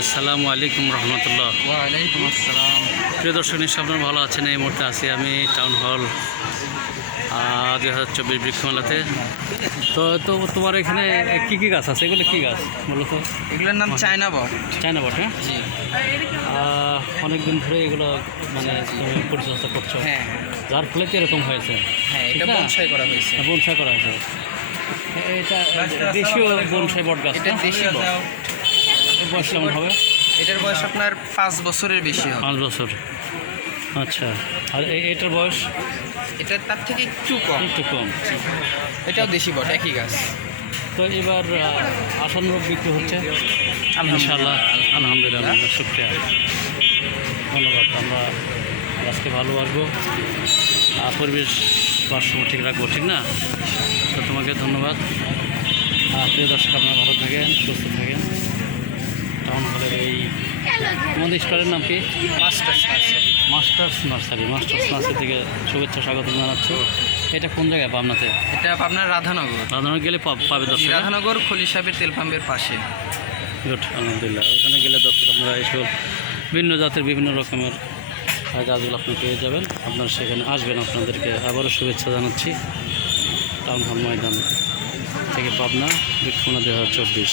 আসসালামু আলাইকুম রহমতুল্লাহ। ওয়ালাইকুম আসসালাম। প্রিয় দর্শক নিশ্চয় আপনারা ভালো আছেন? এই মুহূর্তে আছি আমি টাউন হল দুই হাজার চব্বিশ বৃক্ষমেলাতে। তো তো তোমার এখানে কী কী গাছ আছে? এগুলো কী গাছ মূলত এগুলোর নাম চায়না বট। চায়না বটে জি। অনেক দিন ধরে এগুলো মানে তুমি পরিচর্যা করছ। হ্যাঁ যার ফলে তো এরকম হয়েছে। হ্যাঁ এটা বনসাই করা হয়েছে। বনসাই করা হয়েছে। এটা দেশীয় বনসাই বট গাছ এটা বয়স কেমন হবে? এটার বয়স আপনার পাঁচ বছরের বেশি হবে। পাঁচ বছর। আচ্ছা আর এটার বয়স? এটা তার থেকে একটু কম। একটু কম। এটাও দেশি বট একই গাছ। তো এবার আহ, আশানুরূপ বিক্রি হচ্ছে? ইনশাআল্লাহ আলহামদুলিল্লাহ শুক্রিয়া। ধন্যবাদ আমরা আজকে ভালোবাসবো আর পরিবেশ ভারসাম্য ঠিক রাখব ঠিক না? তো তোমাকে ধন্যবাদ। আর প্রিয় দর্শক আপনারা ভালো থাকেন সুস্থ থাকেন। টাউন হলের এই আমাদের স্টলের নাম কি? Masters masters nursery masters nursery থেকে শুভেচ্ছা স্বাগত জানাচ্ছি। এটা কোন জায়গায় পাবনাতে? এটা আপনার রাধানগর। রাধানগর গেলে পাবে দর্শক। রাধানগর খলি সাহেবের তেল পাম্পের পাশে। গুড আলহামদুলিল্লাহ। ওখানে গেলে দর্শক আপনারা এসব বিভিন্ন জাতের বিভিন্ন রকমের গাছগুলো আপনি পেয়ে যাবেন। আপনারা সেখানে আসবেন আপনাদেরকে আবারও শুভেচ্ছা জানাচ্ছি। টাউন হল ময়দান থেকে পাবনা বৃক্ষণা দু হাজার চব্বিশ।